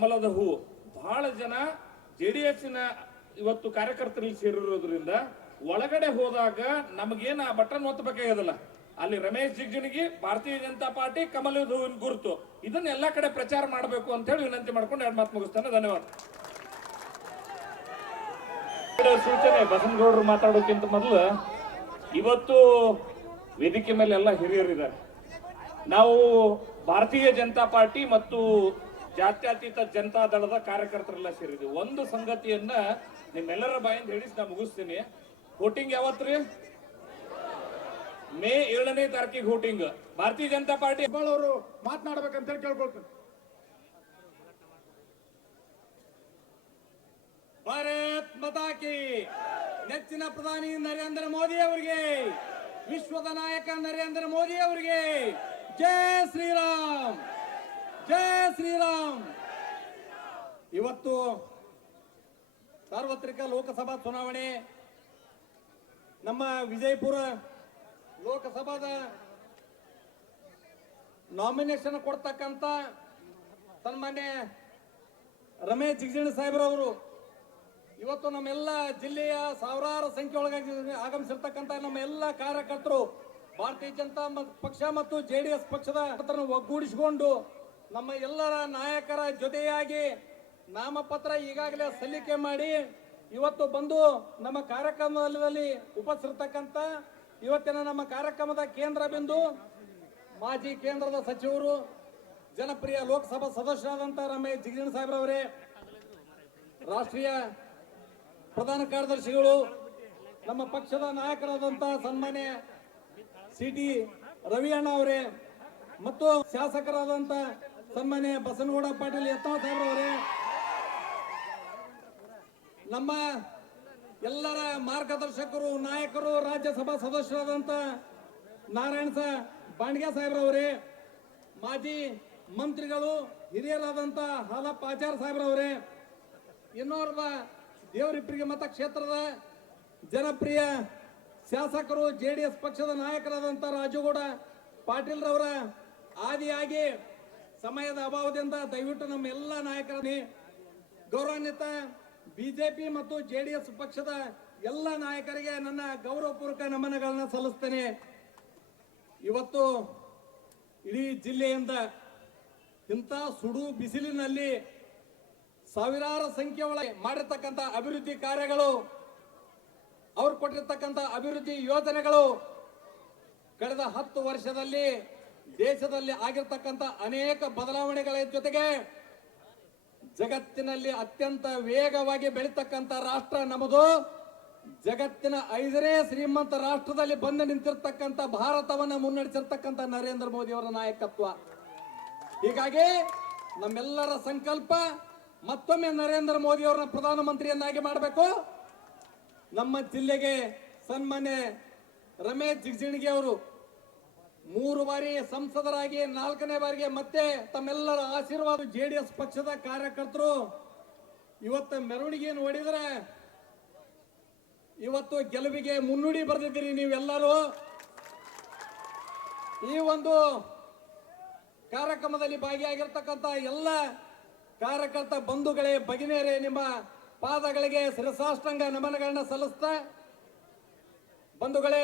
ಕಮಲದ ಹೂವು ಬಹಳ ಜನ ಜೆ ಡಿ ಎಸ್ನ ಇವತ್ತು ಕಾರ್ಯಕರ್ತರಲ್ಲಿ ಸೇರಿರೋದ್ರಿಂದ ಒಳಗಡೆ ಹೋದಾಗ ನಮಗೇನು ಆ ಬಟನ್ ಒತ್ತಬೇಕಾಗಿದಲ್ಲ ಅಲ್ಲಿ ರಮೇಶ್ ಜಿಗ್ಜಿಣಿಗೆ, ಭಾರತೀಯ ಜನತಾ ಪಾರ್ಟಿ, ಕಮಲದ ಹೂವಿನ ಗುರುತು. ಇದನ್ನ ಎಲ್ಲಾ ಕಡೆ ಪ್ರಚಾರ ಮಾಡಬೇಕು ಅಂತ ಹೇಳಿ ವಿನಂತಿ ಮಾಡ್ಕೊಂಡು ಎರಡು ಮಾತು ಮುಗಿಸ್ತಾನೆ. ಧನ್ಯವಾದ. ಸೂಚನೆ. ಬಸನಗೌಡರು ಮಾತಾಡೋಕ್ಕಿಂತ ಮೊದಲು ಇವತ್ತು ವೇದಿಕೆ ಮೇಲೆ ಎಲ್ಲ ಹಿರಿಯರಿದ್ದಾರೆ. ನಾವು ಭಾರತೀಯ ಜನತಾ ಪಾರ್ಟಿ ಮತ್ತು ಜಾತ್ಯತೀತ ಜನತಾ ದಳದ ಕಾರ್ಯಕರ್ತರೆಲ್ಲ ಸೇರಿದ್ವಿ. ಒಂದು ಸಂಗತಿಯನ್ನ ನಿಮ್ಮೆಲ್ಲರ ಬಾಯಿಂದ ಹೇಳಿಸಿ ನಾ ಮುಗಿಸ್ತೀನಿ. ವೋಟಿಂಗ್ ಯಾವತ್ರಿ? ಮೇ ಏಳನೇ ತಾರೀಕಿಗೆ ವೋಟಿಂಗ್ ಭಾರತೀಯ ಜನತಾ ಪಾರ್ಟಿ ಅವರು ಮಾತನಾಡಬೇಕಂತ ಹೇಳಿ ಕೇಳ್ಕೊಳ್ತೀನಿ. ಭಾರತ್ ಮತಾಕಿ ನೆಚ್ಚಿನ ಪ್ರಧಾನಿ ನರೇಂದ್ರ ಮೋದಿ ಅವರಿಗೆ ವಿಶ್ವದ ನಾಯಕ ನರೇಂದ್ರ ಮೋದಿ ಅವರಿಗೆ ಜೈ ಶ್ರೀರಾಮ್. ಜೈ ಶ್ರೀರಾಮ್. ಇವತ್ತು ಸಾರ್ವತ್ರಿಕ ಲೋಕಸಭಾ ಚುನಾವಣೆ, ನಮ್ಮ ವಿಜಯಪುರ ಲೋಕಸಭಾದ ನಾಮಿನೇಷನ್ ಕೊಡ್ತಕ್ಕಂಥ ಸನ್ಮಾನ್ಯ ರಮೇಶ್ ಜಿಗಜಿಣ ಸಾಹೇಬ್ರವರು ಇವತ್ತು ನಮ್ಮೆಲ್ಲ ಜಿಲ್ಲೆಯ ಸಾವಿರಾರು ಸಂಖ್ಯೆ ಒಳಗಾಗಿ ಆಗಮಿಸಿರ್ತಕ್ಕಂಥ ನಮ್ಮ ಎಲ್ಲ ಕಾರ್ಯಕರ್ತರು, ಭಾರತೀಯ ಜನತಾ ಪಕ್ಷ ಮತ್ತು ಜೆ ಡಿ ಎಸ್ ಪಕ್ಷದ ಒಗ್ಗೂಡಿಸಿಕೊಂಡು ನಮ್ಮ ಎಲ್ಲರ ನಾಯಕರ ಜೊತೆಯಾಗಿ ನಾಮಪತ್ರ ಈಗಾಗಲೇ ಸಲ್ಲಿಕೆ ಮಾಡಿ ಇವತ್ತು ಬಂದು ನಮ್ಮ ಕಾರ್ಯಕ್ರಮದಲ್ಲಿ ಉಪಸ್ಥಿರ್ತಕ್ಕಂಥ ಇವತ್ತಿನ ನಮ್ಮ ಕಾರ್ಯಕ್ರಮದ ಕೇಂದ್ರ ಬಿಂದು ಮಾಜಿ ಕೇಂದ್ರದ ಸಚಿವರು, ಜನಪ್ರಿಯ ಲೋಕಸಭಾ ಸದಸ್ಯರಾದಂಥ ರಮೇಶ್ ಜಿಗಜಿಣ್ ಸಾಹೇಬ್ ಅವರೇ ರಾಷ್ಟ್ರೀಯ ಪ್ರಧಾನ ಕಾರ್ಯದರ್ಶಿಗಳು, ನಮ್ಮ ಪಕ್ಷದ ನಾಯಕರಾದಂಥ ಸನ್ಮಾನ್ಯ ಸಿ ಟಿ ರವಿ ಅಣ್ಣ ಅವರೇ ಮತ್ತು ಶಾಸಕರಾದಂತ ಸನ್ಮಾನ್ಯ ಬಸನಗೌಡ ಪಾಟೀಲ್ ಯತ್ನಾಳ್ ಸಾಹೇಬ್ರವರೇ. ನಮ್ಮ ಎಲ್ಲರ ಮಾರ್ಗದರ್ಶಕರು, ನಾಯಕರು, ರಾಜ್ಯಸಭಾ ಸದಸ್ಯರಾದಂತ ನಾರಾಯಣ ಸಾ ಬಾಂಡ್ಗೆ ಸಾಹೇಬ್ರವರೇ, ಮಾಜಿ ಮಂತ್ರಿಗಳು, ಹಿರಿಯರಾದಂತ ಹಾಲಪ್ಪ ಆಚಾರ್ ಸಾಹೇಬ್ರವರೇ, ಇನ್ನೋರ್ವ ದೇವರಿಪ್ಪರಿಗೆ ಮತಕ್ಷೇತ್ರದ ಜನಪ್ರಿಯ ಶಾಸಕರು ಜೆ ಡಿ ಎಸ್ ಪಕ್ಷದ ನಾಯಕರಾದಂಥ ರಾಜುಗೌಡ ಪಾಟೀಲ್ರವರ ಆದಿಯಾಗಿ ಸಮಯದ ಅಭಾವದಿಂದ ದಯವಿಟ್ಟು ನಮ್ಮ ಎಲ್ಲ ನಾಯಕರನ್ನೇ ಗೌರವಾನ್ವಿತ ಬಿಜೆಪಿ ಮತ್ತು ಜೆ ಡಿ ಎಸ್ ಪಕ್ಷದ ಎಲ್ಲ ನಾಯಕರಿಗೆ ನನ್ನ ಗೌರವಪೂರ್ವಕ ನಮನಗಳನ್ನ ಸಲ್ಲಿಸ್ತೇನೆ. ಇವತ್ತು ಇಡೀ ಜಿಲ್ಲೆಯಿಂದ ಇಂಥ ಸುಡು ಬಿಸಿಲಿನಲ್ಲಿ ಸಾವಿರಾರು ಸಂಖ್ಯೆ ಒಳಗೆ ಮಾಡಿರ್ತಕ್ಕಂಥ ಅಭಿವೃದ್ಧಿ ಕಾರ್ಯಗಳು, ಅವ್ರು ಕೊಟ್ಟಿರ್ತಕ್ಕಂಥ ಅಭಿವೃದ್ಧಿ ಯೋಜನೆಗಳು, ಕಳೆದ ಹತ್ತು ವರ್ಷದಲ್ಲಿ ದೇಶದಲ್ಲಿ ಆಗಿರ್ತಕ್ಕಂಥ ಅನೇಕ ಬದಲಾವಣೆಗಳ ಜೊತೆಗೆ ಜಗತ್ತಿನಲ್ಲಿ ಅತ್ಯಂತ ವೇಗವಾಗಿ ಬೆಳೀತಕ್ಕಂಥ ರಾಷ್ಟ್ರ ನಮ್ಮದು. ಜಗತ್ತಿನ ಐದನೇ ಶ್ರೀಮಂತ ರಾಷ್ಟ್ರದಲ್ಲಿ ಬಂದು ನಿಂತಿರ್ತಕ್ಕಂಥ ಭಾರತವನ್ನ ಮುನ್ನಡೆಸಿರ್ತಕ್ಕಂಥ ನರೇಂದ್ರ ಮೋದಿ ಅವರ ನಾಯಕತ್ವ. ಹೀಗಾಗಿ ನಮ್ಮೆಲ್ಲರ ಸಂಕಲ್ಪ ಮತ್ತೊಮ್ಮೆ ನರೇಂದ್ರ ಮೋದಿ ಅವರನ್ನ ಪ್ರಧಾನಮಂತ್ರಿಯನ್ನಾಗಿ ಮಾಡಬೇಕು. ನಮ್ಮ ಜಿಲ್ಲೆಗೆ ಸನ್ಮಾನ್ಯ ರಮೇಶ್ ಜಿಗಜಿಣಗಿ ಅವರು ಮೂರು ಬಾರಿ ಸಂಸದರಾಗಿ, ನಾಲ್ಕನೇ ಬಾರಿಗೆ ಮತ್ತೆ ತಮ್ಮೆಲ್ಲರ ಆಶೀರ್ವಾದ ಜೆ ಡಿ ಎಸ್ ಪಕ್ಷದ ಕಾರ್ಯಕರ್ತರು. ಇವತ್ತು ಮೆರವಣಿಗೆ ಹೊಡಿದ್ರೆ ಇವತ್ತು ಗೆಲುವಿಗೆ ಮುನ್ನುಡಿ ಬರೆದಿದ್ದೀರಿ ನೀವೆಲ್ಲರೂ. ಈ ಒಂದು ಕಾರ್ಯಕ್ರಮದಲ್ಲಿ ಭಾಗಿಯಾಗಿರ್ತಕ್ಕಂಥ ಎಲ್ಲ ಕಾರ್ಯಕರ್ತ ಬಂಧುಗಳೇ, ಭಗಿನಿಯರೇ, ನಿಮ್ಮ ಪಾದಗಳಿಗೆ ಶಿರಸಾಷ್ಟಂಗ ನಮನಗಳನ್ನ ಸಲ್ಲಿಸ್ತಾ ಬಂಧುಗಳೇ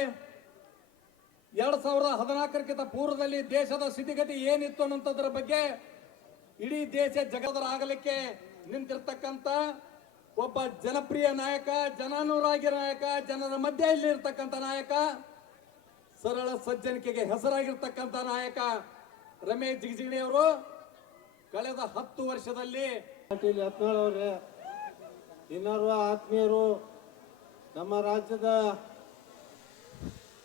ಎರಡ್ ಸಾವಿರದ ಹದಿನಾಲ್ಕರಕ್ಕಿಂತ ಪೂರ್ವದಲ್ಲಿ ದೇಶದ ಸ್ಥಿತಿಗತಿ ಏನಿತ್ತು ಅನ್ನೋಂಥದ್ರ ಬಗ್ಗೆ ಇಡೀ ದೇಶ ಜಗದರಾಗಲಿಕ್ಕೆ ನಿಂತಿರ್ತಕ್ಕಂಥ ಒಬ್ಬ ಜನಪ್ರಿಯ ನಾಯಕ, ಜನಾನುರಾಗಿ ನಾಯಕ, ಜನರ ಮಧ್ಯೆ ಇಲ್ಲಿ ಇರ್ತಕ್ಕಂಥ ನಾಯಕ, ಸರಳ ಸಜ್ಜನಿಕೆಗೆ ಹೆಸರಾಗಿರ್ತಕ್ಕಂಥ ನಾಯಕ ರಮೇಶ್ ಜಿಗಜಿಣಿ ಅವರು. ಕಳೆದ ಹತ್ತು ವರ್ಷದಲ್ಲಿ ಪಾಟೀಲ್ ಯತ್ನಾಳ್ ಆತ್ಮೀಯರು, ನಮ್ಮ ರಾಜ್ಯದ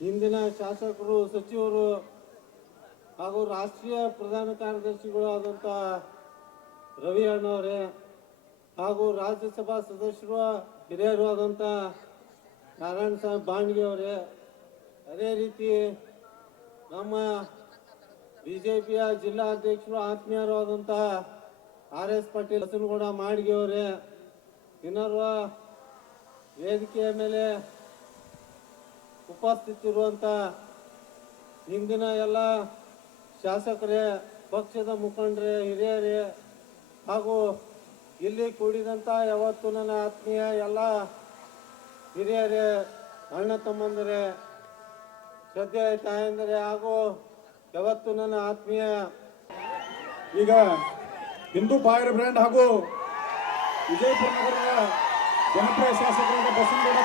ಹಿಂದಿನ ಶಾಸಕರು, ಸಚಿವರು ಹಾಗೂ ರಾಷ್ಟ್ರೀಯ ಪ್ರಧಾನ ಕಾರ್ಯದರ್ಶಿಗಳು ಆದಂಥ ರವಿ ಅಣ್ಣವರೇ ಹಾಗೂ ರಾಜ್ಯಸಭಾ ಸದಸ್ಯರು, ಹಿರಿಯರು ಆದಂಥ ನಾರಾಯಣ ಸಾಹೇಬ್ ಬಾಣ್ಗೆ ಅವರೇ, ಅದೇ ರೀತಿ ನಮ್ಮ ಬಿ ಜೆ ಪಿಯ ಜಿಲ್ಲಾ ಅಧ್ಯಕ್ಷರು, ಆತ್ಮೀಯರು ಆದಂತಹ ಆರ್ ಎಸ್ ಪಾಟೀಲ್ ಹಸನಗೌಡ ಅವರೇ, ಇನ್ನೋರ್ವ ವೇದಿಕೆಯ ಮೇಲೆ ಉಪಸ್ಥಿತಿರುವಂತ ಹಿಂದಿನ ಎಲ್ಲ ಶಾಸಕರೇ, ಪಕ್ಷದ ಮುಖಂಡರೇ, ಹಿರಿಯರೇ, ಹಾಗೂ ಇಲ್ಲಿ ಕೂಡಿದಂಥ ಯಾವತ್ತು ನನ್ನ ಆತ್ಮೀಯ ಎಲ್ಲ ಹಿರಿಯರೇ, ಅಣ್ಣ ತಮ್ಮಂದರೆ, ಶ್ರದ್ಧೆ ತಾಯಂದರೆ, ಹಾಗೂ ಯಾವತ್ತು ನನ್ನ ಆತ್ಮೀಯ ಈಗ ಹಿಂದೂ ಬಾಯರ್ ಬ್ರ್ಯಾಂಡ್ ಹಾಗೂ ವಿಜಯಪುರ ನಗರದ ಜನಪ್ರಿಯ ಶಾಸಕರಾದ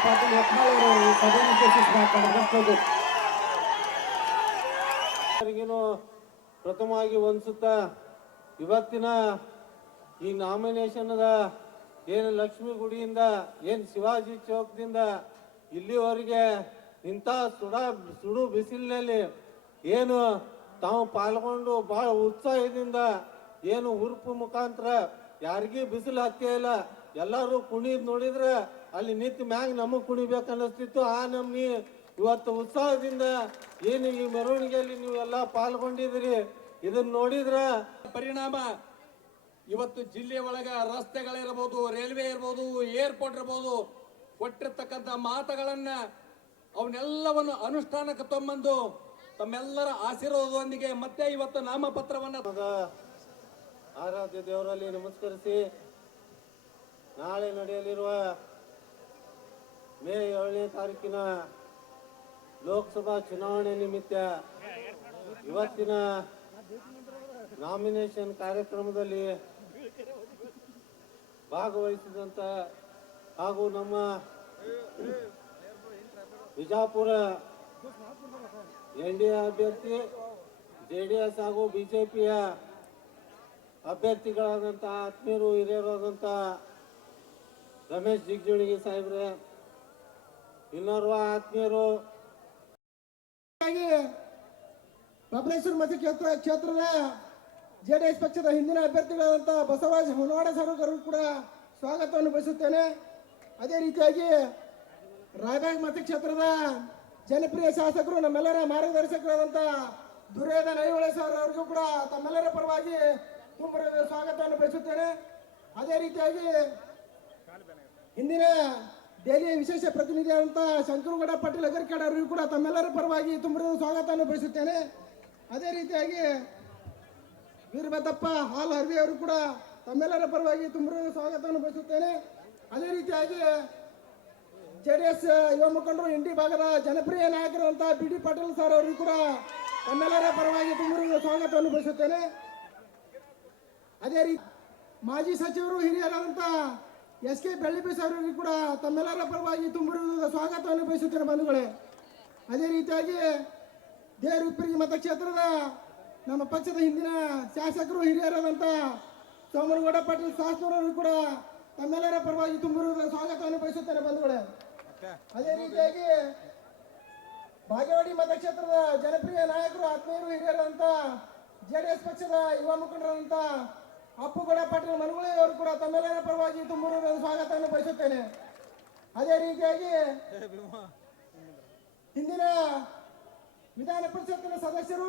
ಪಾಟೀಲ್ ಅವರು ಪ್ರಥಮವಾಗಿ ಒಂದ್ಸುತ್ತ ಇವತ್ತಿನ ಈ ನಾಮಿನೇಷನ್ದ ಏನು ಲಕ್ಷ್ಮೀ ಗುಡಿಯಿಂದ, ಏನು ಶಿವಾಜಿ ಚೌಕದಿಂದ ಇಲ್ಲಿವರೆಗೆ ಇಂಥ ಸುಡ ಸುಡು ಬಿಸಿಲಿನಲ್ಲಿ ಏನು ತಾವು ಪಾಲ್ಗೊಂಡು ಬಹಳ ಉತ್ಸಾಹದಿಂದ ಏನು ಉರುಪು ಮುಖಾಂತರ ಯಾರಿಗೂ ಬಿಸಿಲು ಇಲ್ಲ ಎಲ್ಲರೂ ಕುಣಿದ್ ನೋಡಿದ್ರೆ ಅಲ್ಲಿ ನಿಂತ ಮ್ಯಾಗ ನಮಗ್ ಕುಣಿಬೇಕು ಅನ್ನಿಸ್ತಿತ್ತು. ಆ ನಮ್ನಿ ಇವತ್ತು ಉತ್ಸಾಹದಿಂದ ಏನು ಈ ಮೆರವಣಿಗೆಯಲ್ಲಿ ನೀವೆಲ್ಲ ಪಾಲ್ಗೊಂಡಿದ್ರಿ ಇದನ್ನ ನೋಡಿದ್ರ ಪರಿಣಾಮ ಇವತ್ತು ಜಿಲ್ಲೆ ಒಳಗ ರಸ್ತೆಗಳಿರ್ಬೋದು ರೈಲ್ವೆ ಇರ್ಬೋದು ಏರ್ಪೋರ್ಟ್ ಇರ್ಬೋದು ಕೊಟ್ಟಿರ್ತಕ್ಕಂಥ ಮಾತುಗಳನ್ನ ಅವನ್ನೆಲ್ಲವನ್ನು ಅನುಷ್ಠಾನಕ್ಕೆ ತಮ್ಮಂದು ತಮ್ಮೆಲ್ಲರ ಆಶೀರ್ವಾದದೊಂದಿಗೆ ಮತ್ತೆ ಇವತ್ತು ನಾಮಪತ್ರವನ್ನ ಆರಾಧ್ಯ ದೇವರಲ್ಲಿ ನಮಸ್ಕರಿಸಿ ನಾಳೆ ನಡೆಯಲಿರುವ ಮೇ ಏಳನೇ ತಾರೀಕಿನ ಲೋಕಸಭಾ ಚುನಾವಣೆ ನಿಮಿತ್ತ ಇವತ್ತಿನ ನಾಮಿನೇಷನ್ ಕಾರ್ಯಕ್ರಮದಲ್ಲಿ ಭಾಗವಹಿಸಿದಂಥ ಹಾಗೂ ನಮ್ಮ ಬಿಜಾಪುರ ಎನ್ ಡಿ ಎ ಅಭ್ಯರ್ಥಿ, ಜೆ ಡಿ ಎಸ್ ಹಾಗೂ ಬಿ ಜೆ ಪಿಯ ಅಭ್ಯರ್ಥಿಗಳಾದಂಥ ಆತ್ಮೀಯರು ಹಿರಿಯರಾದಂಥ ರಮೇಶ್ ಜಿಗಜಿಣಗಿ ಸಾಹೇಬ್ರೆ, ಇನ್ನೋರ್ವ ಆತ್ಮೀಯರು. ಬಬಲೇಶ್ವರ ಮತ ಕ್ಷೇತ್ರ ಕ್ಷೇತ್ರದ ಜೆ ಡಿ ಎಸ್ ಪಕ್ಷದ ಹಿಂದಿನ ಅಭ್ಯರ್ಥಿಗಳಾದಂಥ ಬಸವರಾಜ ಹೊನವಾಡ ಸರ್ವಕರು ಕೂಡ ಸ್ವಾಗತವನ್ನು ಬಯಸುತ್ತೇನೆ. ಅದೇ ರೀತಿಯಾಗಿ ರಾಯಬಾಗ್ ಮತಕ್ಷೇತ್ರದ ಜನಪ್ರಿಯ ಶಾಸಕರು, ನಮ್ಮೆಲ್ಲರ ಮಾರ್ಗದರ್ಶಕರಾದಂಥ ದುರ್ಯೋಧ ನೈಹೊಳೆ ಸರ್ ಅವರಿಗೂ ಕೂಡ ತಮ್ಮೆಲ್ಲರ ಪರವಾಗಿ ಸ್ವಾಗತವನ್ನು ಬಯಸುತ್ತೇನೆ. ಅದೇ ರೀತಿಯಾಗಿ ಇಂದಿನ ದೆಹಲಿಯ ವಿಶೇಷ ಪ್ರತಿನಿಧಿಯಾದಂಥ ಶಂಕರಗೌಡ ಪಾಟೀಲ್ ಅಗರ್ಕಡ್ ಅವರಿಗೂ ಕೂಡ ತಮ್ಮೆಲ್ಲರ ಪರವಾಗಿ ತುಂಬ ಸ್ವಾಗತವನ್ನು ಬಯಸುತ್ತೇನೆ. ಅದೇ ರೀತಿಯಾಗಿ ವೀರಭದ್ರಪ್ಪ ಹಾಲ್ ಹರ್ವಿ ಅವರು ಕೂಡ ತಮ್ಮೆಲ್ಲರ ಪರವಾಗಿ ತುಂಬ ಸ್ವಾಗತವನ್ನು ಬಯಸುತ್ತೇನೆ. ಅದೇ ರೀತಿಯಾಗಿ ಜೆ ಡಿ ಎಸ್ ಯುವ ಮುಖಂಡರು ಇಂಡಿ ಭಾಗದ ಜನಪ್ರಿಯ ನಾಯಕರಂತ ಬಿ ಡಿ ಪಾಟೀಲ್ ಸರ್ ಅವರಿಗೂ ಕೂಡ ತಮ್ಮೆಲ್ಲರ ಪರವಾಗಿ ತುಂಬ ಸ್ವಾಗತವನ್ನು ಬಯಸುತ್ತೇನೆ. ಅದೇ ರೀತಿ ಮಾಜಿ ಸಚಿವರು ಹಿರಿಯರಾದಂಥ ಎಸ್ ಕೆ ಬೆಳ್ಳಿಬೀಸ್ ಅವರಿಗೂ ಕೂಡ ತಮ್ಮೆಲ್ಲರ ಪರವಾಗಿ ತುಂಬ ಸ್ವಾಗತವನ್ನು ಬಯಸುತ್ತೇನೆ ಬಂಧುಗಳೇ. ಅದೇ ರೀತಿಯಾಗಿ ದೇವರಿಪ್ಪರಿಗೆ ಮತಕ್ಷೇತ್ರದ ನಮ್ಮ ಪಕ್ಷದ ಹಿಂದಿನ ಶಾಸಕರು ಹಿರಿಯರಾದಂಥ ಸೋಮನಗೌಡ ಪಾಟೀಲ್ ಶಾಸಕರವರು ಕೂಡ ತಮ್ಮೆಲ್ಲರ ಪರವಾಗಿ ತುಂಬ ಸ್ವಾಗತವನ್ನು ಬಯಸುತ್ತೇನೆ ಬಂಧುಗಳೇ. ಅದೇ ರೀತಿಯಾಗಿ ಬಾಗೇವಾಡಿ ಮತಕ್ಷೇತ್ರದ ಜನಪ್ರಿಯ ನಾಯಕರು, ಆತ್ಮೀಯರು ಹಿರಿಯರಾದಂಥ ಜೆ ಡಿ ಪಕ್ಷದ ಯುವ ಮುಖಂಡರಾದಂಥ ಅಪ್ಪುಗೌಡ ಪಾಟೀಲ್ ಮನಗುಳಿ ಅವರು ಕೂಡ ತಮ್ಮೆಲ್ಲರ ಪರವಾಗಿ ತುಂಬ ಸ್ವಾಗತವನ್ನು ಬಯಸುತ್ತೇನೆ. ಅದೇ ರೀತಿಯಾಗಿ ಹಿಂದಿನ ವಿಧಾನ ಪರಿಷತ್ತಿನ ಸದಸ್ಯರು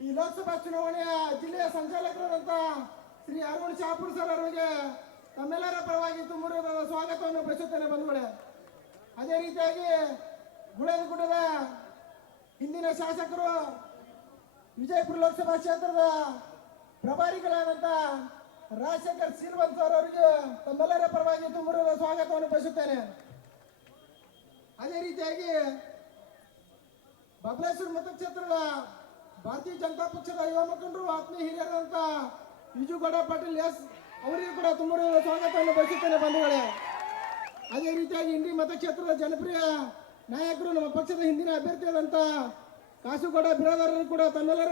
ಈ ಲೋಕಸಭಾ ಚುನಾವಣೆಯ ಜಿಲ್ಲೆಯ ಸಂಚಾಲಕರಾದಂತ ಶ್ರೀ ಅರುಣ್ ಶಾಪುರ್ ಸರ್ ಅವರಿಗೆ ತಮ್ಮೆಲ್ಲರ ಪರವಾಗಿ ತುಂಬ ಸ್ವಾಗತವನ್ನು ಬಯಸುತ್ತೇನೆ ಬಂಧುಗಳೇ ಅದೇ ರೀತಿಯಾಗಿ ಗುಡ್ಡದ ಹಿಂದಿನ ಶಾಸಕರು ವಿಜಯಪುರ ಲೋಕಸಭಾ ಕ್ಷೇತ್ರದ ಪ್ರಭಾರಿಗಳಾದಂಥ ರಾಜಶೇಖರ್ ಸಿಲ್ವಂತ್ ಅವರವರಿಗೆ ತಮ್ಮೆಲ್ಲರ ಪರವಾಗಿ ತುಂಬ ಸ್ವಾಗತವನ್ನು ಬಯಸುತ್ತೇನೆ. ಅದೇ ರೀತಿಯಾಗಿ ಬಬಲೇಶ್ವರ ಮತಕ್ಷೇತ್ರದ ಭಾರತೀಯ ಜನತಾ ಪಕ್ಷದ ಯುವ ಮುಖಂಡರು, ಆತ್ಮೀಯ ಹಿರಿಯರಾದಂಥ ವಿಜುಗೌಡ ಪಾಟೀಲ್ ಎಸ್ ಅವರಿಗೂ ಕೂಡ ತುಂಬ ಸ್ವಾಗತವನ್ನು ಬಯಸುತ್ತೇನೆ ಬಂಧುಗಳೇ. ಅದೇ ರೀತಿಯಾಗಿ ಇಂಡಿ ಮತಕ್ಷೇತ್ರದ ಜನಪ್ರಿಯ ನಾಯಕರು ನಮ್ಮ ಪಕ್ಷದ ಹಿಂದಿನ ಅಭ್ಯರ್ಥಿಯಾದಂಥ ಕಾಸುಗೌಡ ಬಿರಾದಾರರು ಕೂಡ ತಮ್ಮೆಲ್ಲರ